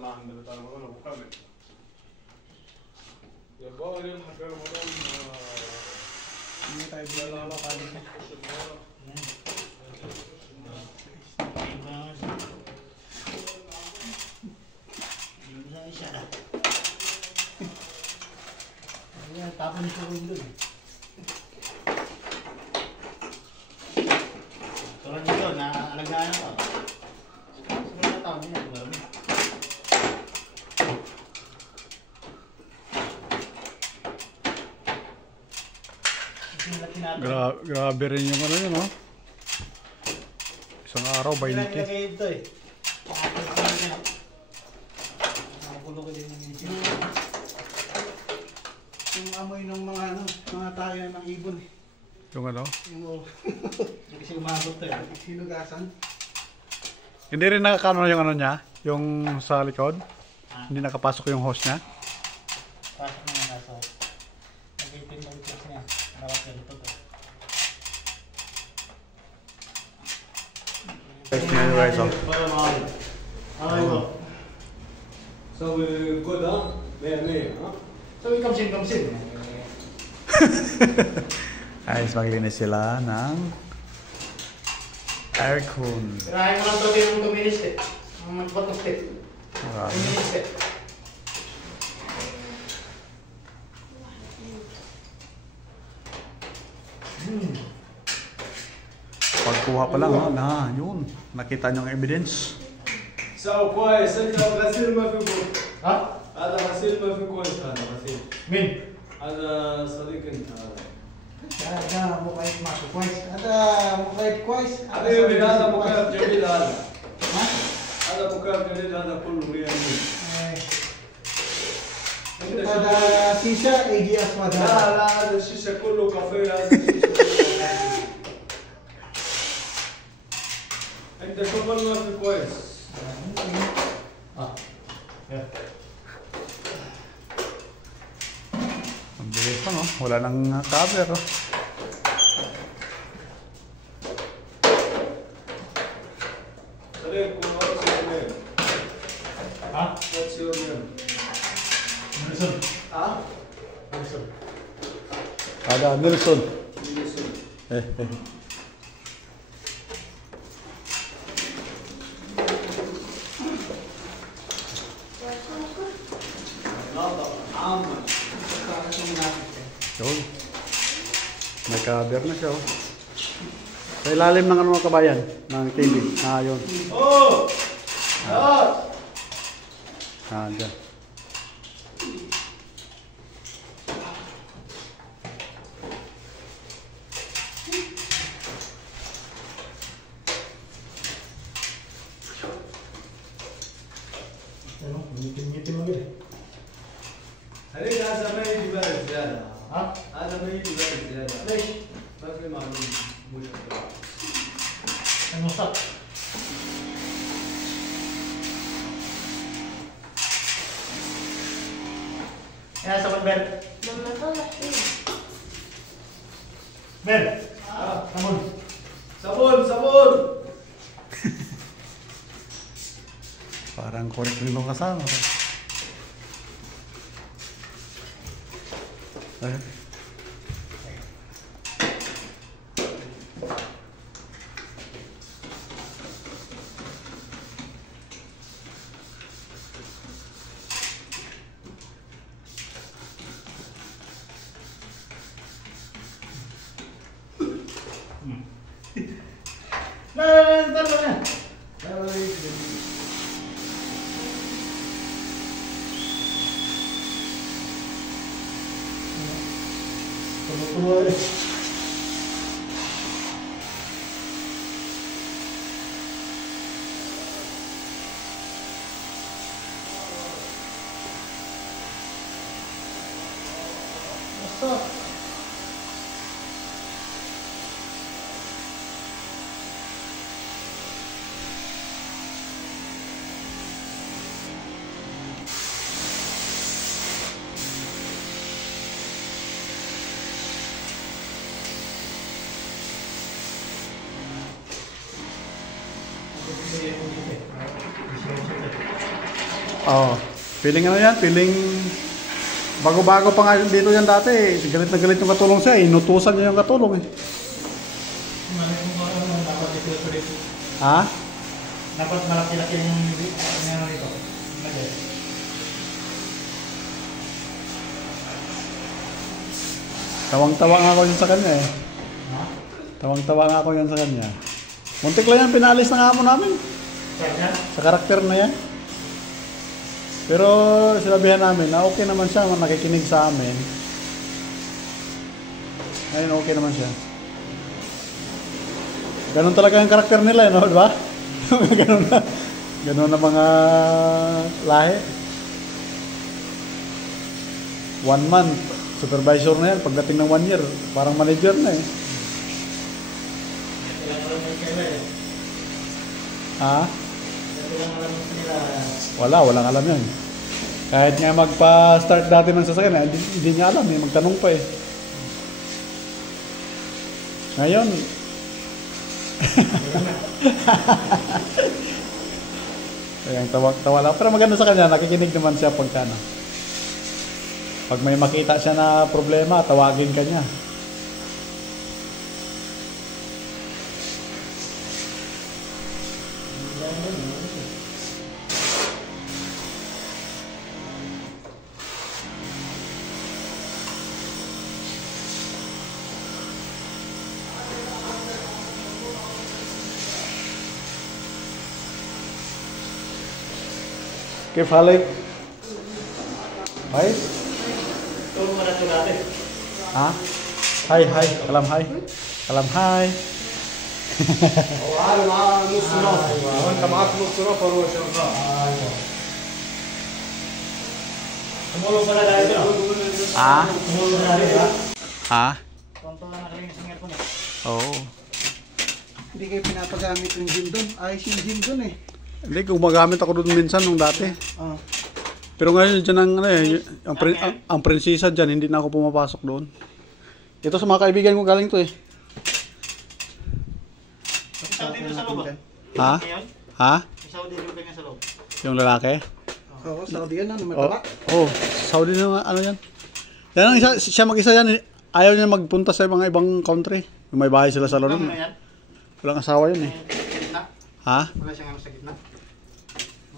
عندنا بتاع رمضان ابو خالد يا بابا يلحق رمضان Tayo bilang mga kali siya. Ayan, tapon siya rin doon. Tulad nito, naalagaan ako. Siguro na tao niya, marami. Grabe rin yung ano yun, no? Isang araw, 20. Nilagay ito eh. Nakakulo ko din yung ito. Yung amoy ng mga ano, mga tayo ng ibon eh. Yung ano? Yung hindi kasi umabot to eh. Sinugasan. Hindi rin nakakano yung ano niya? Yung sa likod? Hindi nakapasok yung hose niya? Pasok na yung nasa. Nag-18 na ito niya. Narawat na ito to. Guys, nyo guys, oh. So good huh? Maya huh? So we kamsin. Guys, maglinis sila ng aircon. Kirahin mo lang ito din ng 2 minutes eh. Ang magbatok eh. 2 minutes eh. Pagkuha pa lang, oh, na, yun. Nakita nyo ang evidence. So كويس انت غسيل ما في بوك ها؟ هذا غسيل ما في كويس هذا غسيل مين؟ هذا صديق انت هذا هذا مقايد معه كويس. هذا مقايد كويس. حبيبي هذا مكيف جميل هذا ها؟ هذا مكيف جميل هذا كله 100 هذا شيشة ايدي اسود. لا هذا الشيشه كله كافيه هذا الشيشه انت شغل ما في كويس Ang bilis pa, no? Wala nang cover, oh. صديق what's your name ها؟ what's your name Nelson. ها Nelson. Ada Nelson. Nelson. نظافة عامة Yun. May cover na siya, oh. Sa ilalim ng ano mga kabayan, ng TV. Ah, yun. اوه خلاص Ah, dyan. Ano? Ngitin mo gini. هذيك هذا ما يجي برد زيادة ها؟ هذا ما يجي برد زيادة ليش؟ ما في معلومة مشكلة المصاب. يا سبب بير. لما طلع فيه بير. صابون. صابون صابون Parang korek rin nung kasama. Ayun. Ntar mo na. Tuloy. Basta. Hindi Oh, feeling ano yan? Feeling bago-bago pa nga dito yan dati eh. Galit na galit yung katulong siya. Inutusan niya yung katulong eh. Dapat ito dito. Ha? Dapat malaki-laki yung meron dito. Tawang-tawa nga ako yun sa kanya eh. Ha? Tawang-tawa nga ako yun sa kanya. Muntik lang yan, pinalis na nga mo namin. Kaya? Sa karakter na yan. Pero sinabihan namin na okay naman siya, nakikinig sa amin. Ngayon okay naman siya. Ganun talaga yung karakter nila, no? Diba? Ganun na. Ganun na mga lahi. 1 month, supervisor na yan. Pagdating ng 1 year, parang manager na eh. Ha? Walang alam yan. Kahit nga magpa-start dati ng sasakyan, hindi niya alam eh, magtanong pa eh. Ngayon, kaya tawa lang. Pero maganda sa kanya, nakikinig naman siya pagka ano. Pag may makita siya na problema, tawagin ka niya. كيف حالك؟ هاي؟ ها؟ هاي كلام هاي كلام هاي وعلى معاه نص نفر وانت معاك نص نفر وهو شغال. Tumulong pala tayo dito. Tumulong na rin, ha? Ha? Tonto na nakalinis ng aircon, eh. Oo. Hindi kayo pinapagamit yung gym doon. Ayos yung gym doon eh. Hindi, gumagamit ako doon minsan nung dati. Oh. Pero ngayon dyan ang prinsesa dyan, hindi na ako pumapasok doon. Ito sa mga kaibigan ko galing to eh. Isaw din doon sa loob, Ha? Ha? Isaw din doon kanya sa loob. Yung lalaki? Oo, Saudi yan, ano, Oh, mataba. Saudi na ano yan. Yan ang isa, siya mag-isa yan. Ayaw niya magpunta sa mga ibang country. Yung may bahay sila sa loob. Ano yan? Walang asawa yun eh. Sa gitna? Ha? Wala siyang ano sa gitna?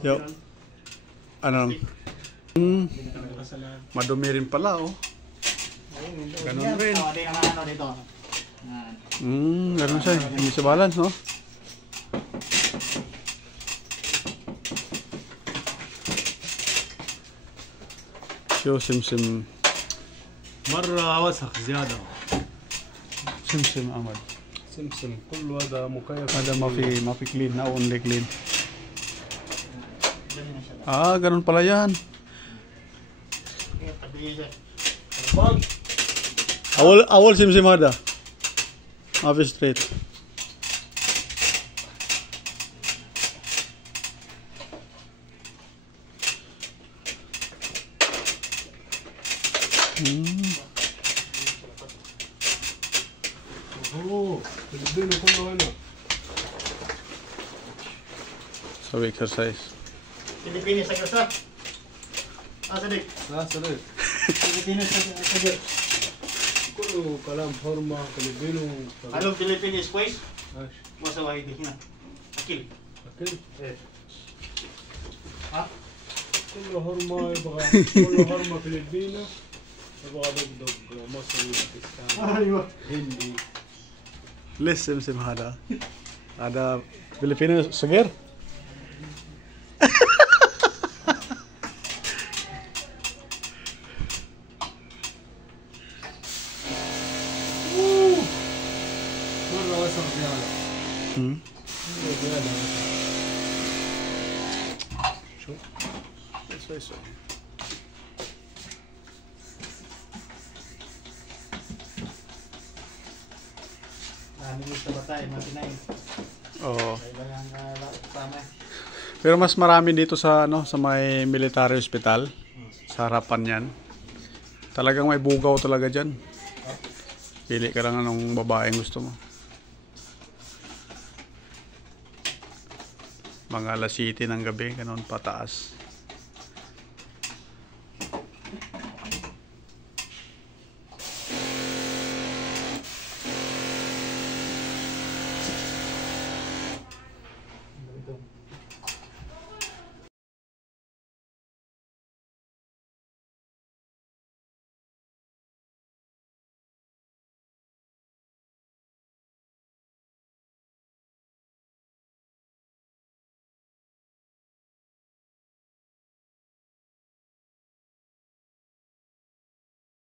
Yo. Ano? Madumi rin pala oh. Ganun rin. Oo, di ang ano dito. Yan. Ganun siya. Hindi siya balance no? شو سمسم مرة وسخ زيادة. سمسم أحمد سمسم كله هذا مكيف. هذا ما في clean na only clean. Ganun na siya. Ganun pala yan. Okay, pagdiyan siya. أول سمسم هذا ما في straight. اوه الدنيا كله هنا. سوي exercise. Pilipinas sa gasa. Sadik. لا صديق Pilipinas sa gasa. كله كلام حرمة فلبينو. Anong Philippines quiz? ايش؟ Masa wahid hina. Akil. اكل Ha? كله حرمة يبغى كله حرمة فلبينو يبغى دقدق مصري باكستاني Ayun. هندي. ليش سمسم هذا؟ هذا فلبيني صغير؟ مرة وسخ زيادة. زيادة شوف شوي Gusto ba tayo? Matinayin. Oo. Iba yung kasama. Pero mas marami dito sa sa may military hospital. Sa harapan 'yan. Talagang may bugaw talaga diyan. Pili ka lang anong babaeng gusto mo. Mga alas 7 ng gabi, ganun pataas.